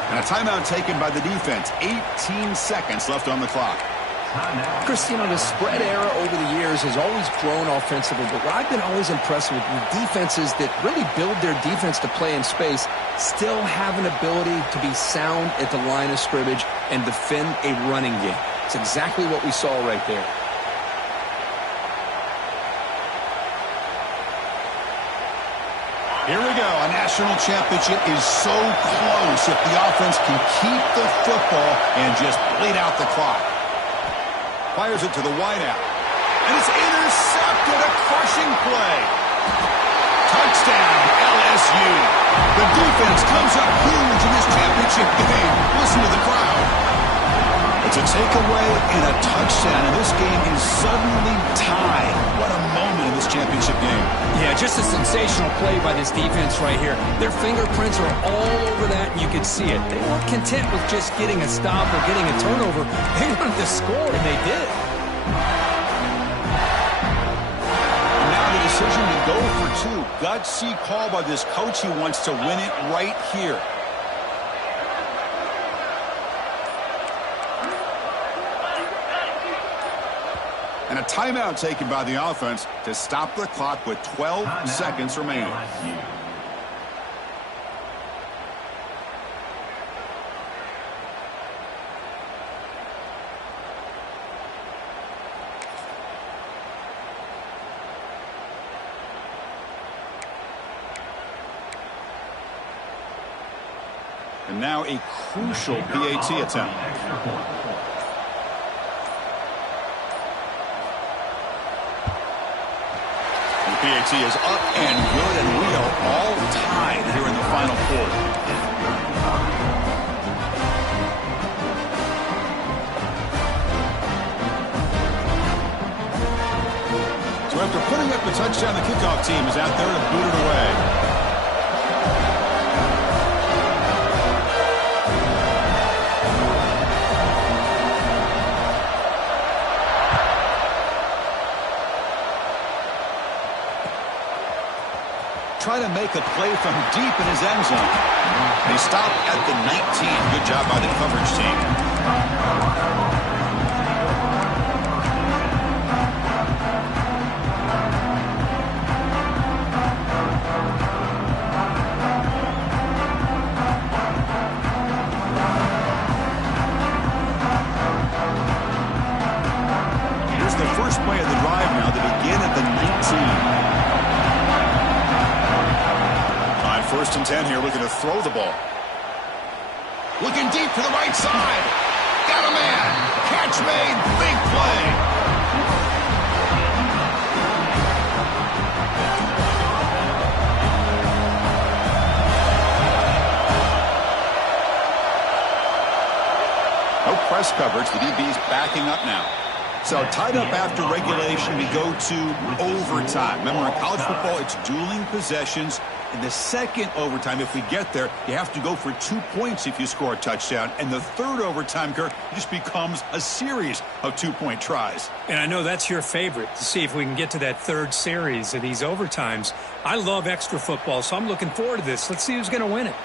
And a timeout taken by the defense. 18 seconds left on the clock. Chris, the spread era over the years has always grown offensively, but what I've been always impressed with defenses that really build their defense to play in space still have an ability to be sound at the line of scrimmage and defend a running game. It's exactly what we saw right there. Here we go. A national championship is so close if the offense can keep the football and just bleed out the clock. Fires it to the wideout. And it's intercepted. A crushing play. Touchdown, LSU. The defense comes up huge in this championship game. Listen to the crowd. It's a takeaway and a touchdown, and this game is suddenly tied. What a moment in this championship game. Yeah, just a sensational play by this defense right here. Their fingerprints are all over that, and you could see it. They weren't content with just getting a stop or getting a turnover. They wanted to score, and they did. And now the decision to go for two. Gutsy call by this coach. He wants to win it right here. And a timeout taken by the offense to stop the clock with 12 seconds remaining. And now a crucial PAT attempt. PAT is up and good, and we are all tied here in the final quarter. So after putting up the touchdown, the kickoff team is out there to boot it away. Trying to make a play from deep in his end zone. They stop at the 19. Good job by the coverage team. Here's the first play of the drive now. They begin at the 19. First and 10 here, looking to throw the ball. Looking deep to the right side. Got a man. Catch made. Big play. No press coverage. The DB's backing up now. So tied up after regulation, we go to overtime. Remember, in college football, it's dueling possessions. In the second overtime, if we get there, you have to go for 2 points if you score a touchdown. And the third overtime, Kirk, just becomes a series of 2-point tries. And I know that's your favorite, to see if we can get to that third series of these overtimes. I love extra football, so I'm looking forward to this. Let's see who's going to win it.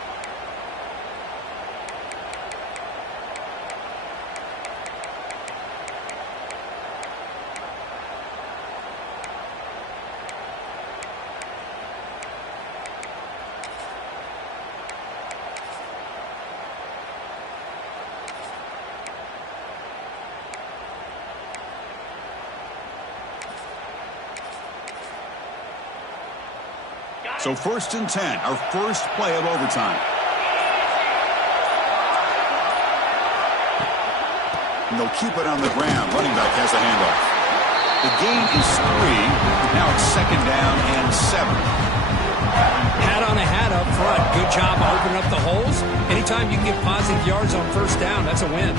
So first and 10, our first play of overtime. And they'll keep it on the ground. Running back has the handoff. The gain is 3. Now it's second down and 7. Hat on a hat up front. Good job opening up the holes. Anytime you can get positive yards on first down, that's a win.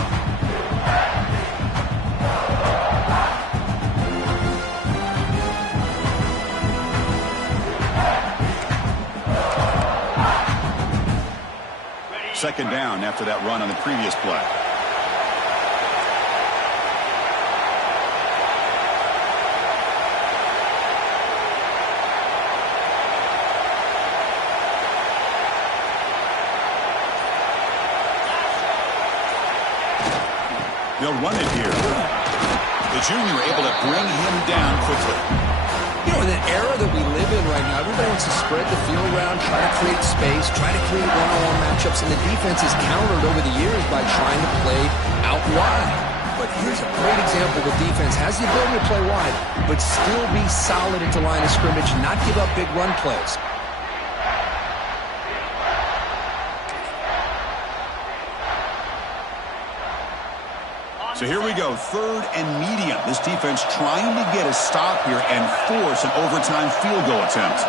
Second down after that run on the previous play. they'll run it here. The junior able to bring him down quickly. You know, in the era that we live in right now, everybody wants to spread the field around, try to create space, try to create one-on-one matchups, and the defense is countered over the years by trying to play out wide. But here's a great example. The defense has the ability to play wide, but still be solid at the line of scrimmage, not give up big run plays. So here we go, 3rd and medium. This defense trying to get a stop here and force an overtime field goal attempt.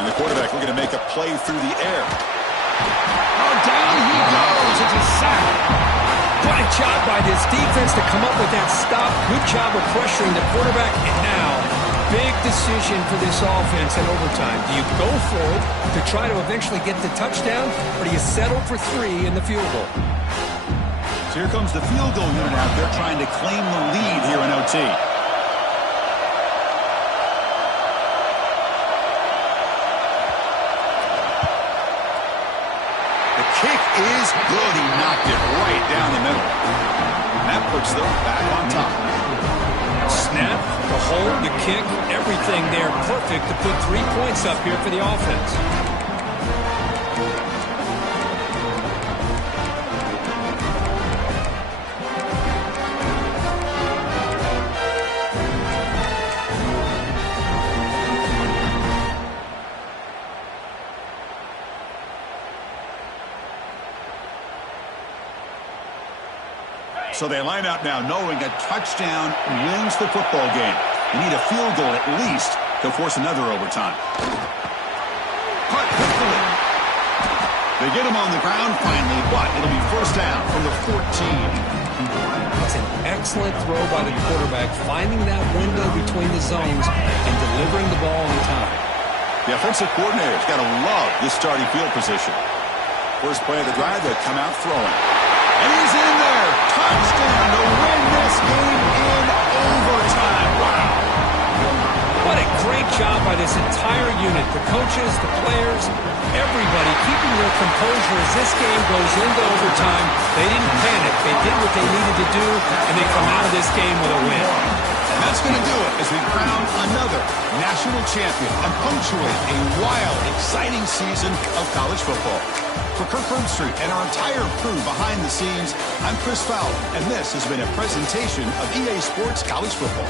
And the quarterback looking to make a play through the air. Oh, down he goes. It's a sack. What a job by this defense to come up with that stop. Good job of pressuring the quarterback. And now, big decision for this offense in overtime. Do you go for it to try to eventually get the touchdown, or do you settle for 3 in the field goal? So here comes the field goal unit out there trying to claim the lead here in OT. The kick is good. He knocked it right down the middle. And that puts them back on top. Snap, the hold, the kick, everything there perfect to put 3 points up here for the offense. So they line up now knowing a touchdown wins the football game. You need a field goal at least to force another overtime. Cut quickly. They get him on the ground finally, but it'll be first down from the 14. That's an excellent throw by the quarterback, finding that window between the zones and delivering the ball on time. The offensive coordinator's got to love this starting field position. First play of the drive, they come out throwing. And he's in there. Touchdown to win this game in overtime. Wow. What a great job by this entire unit. The coaches, the players, everybody keeping their composure as this game goes into overtime. They didn't panic. They did what they needed to do, and they come out of this game with a win. And that's going to do it as we crown another national champion and punctuate a wild, exciting season of college football. For Kirk Herbstreit and our entire crew behind the scenes, I'm Chris Fowler, and this has been a presentation of EA Sports College Football.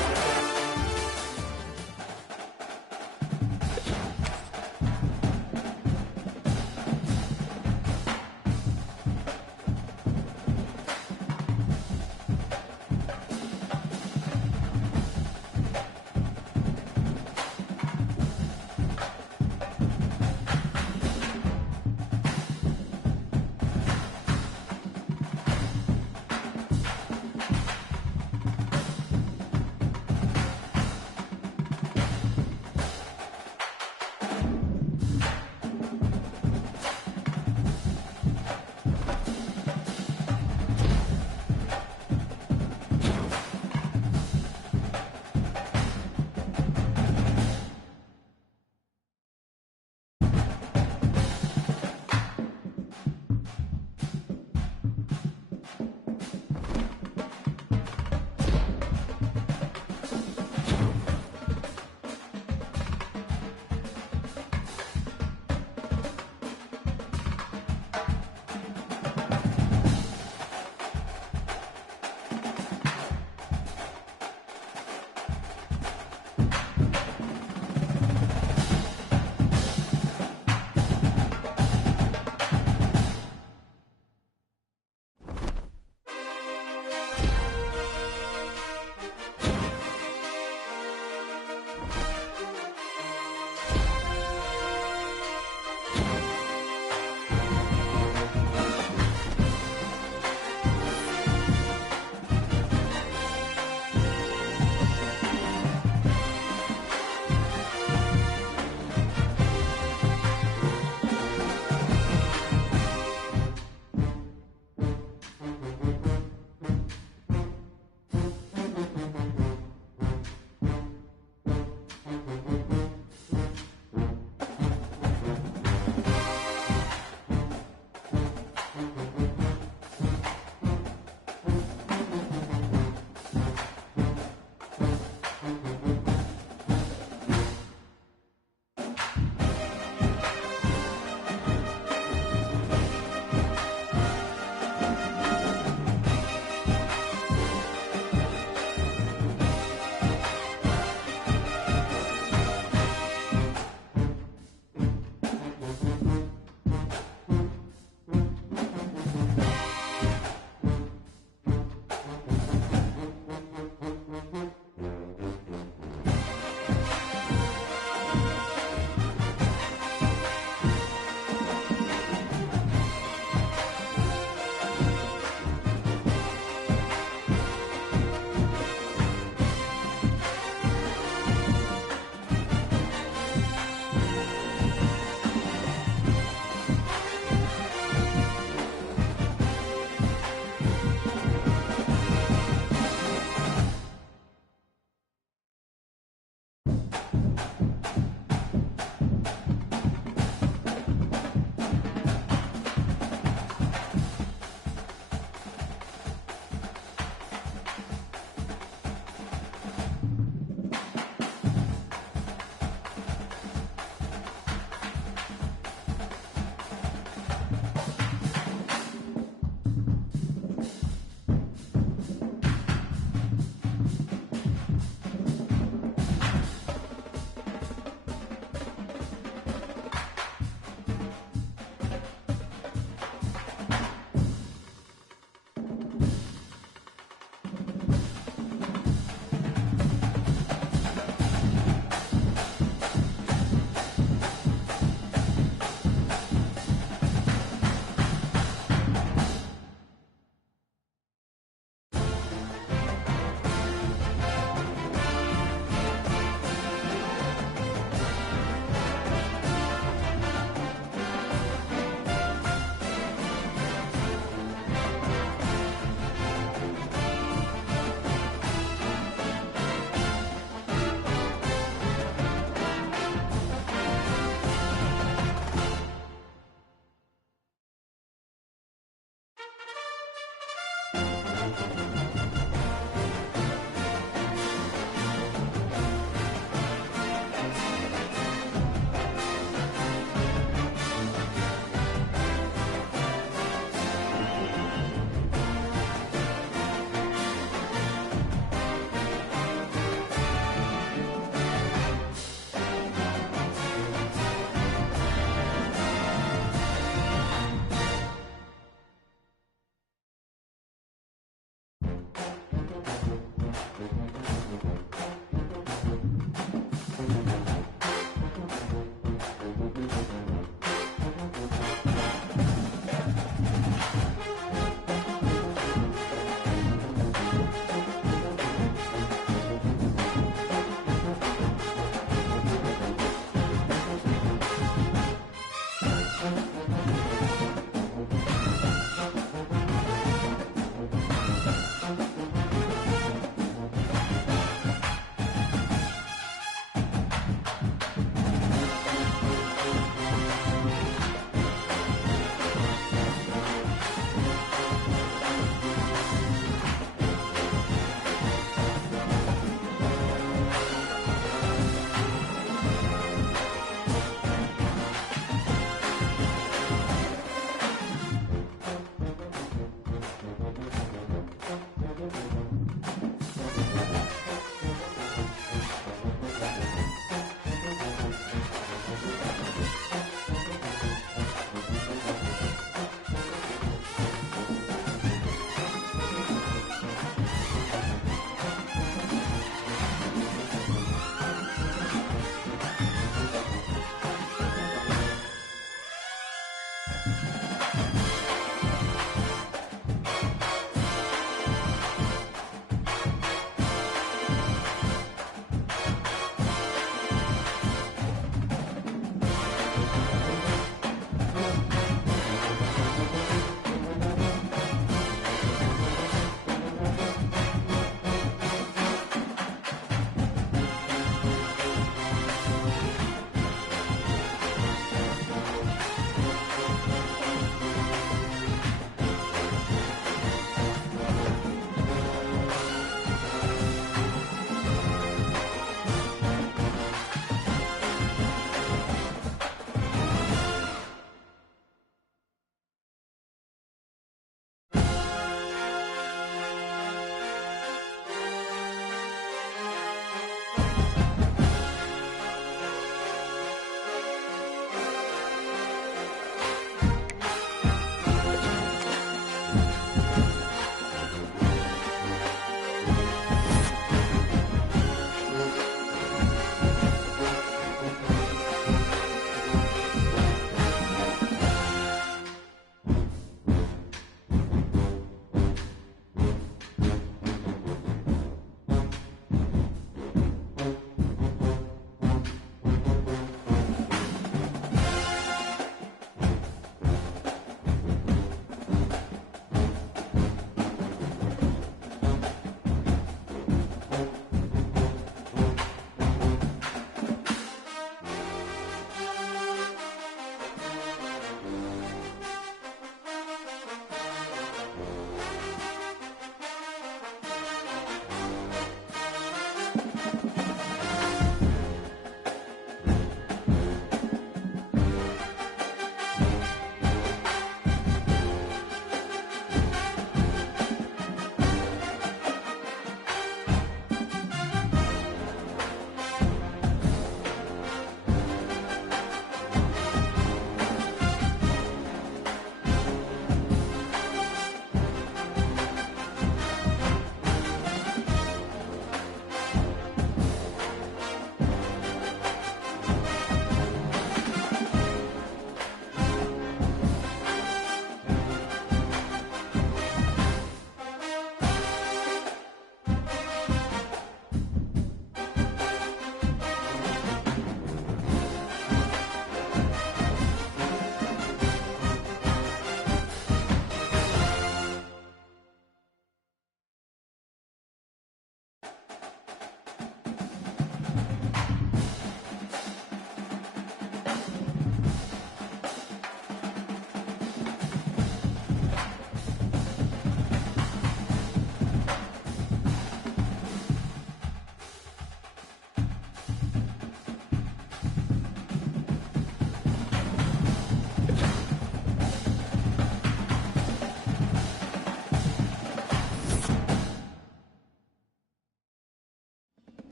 Carolina.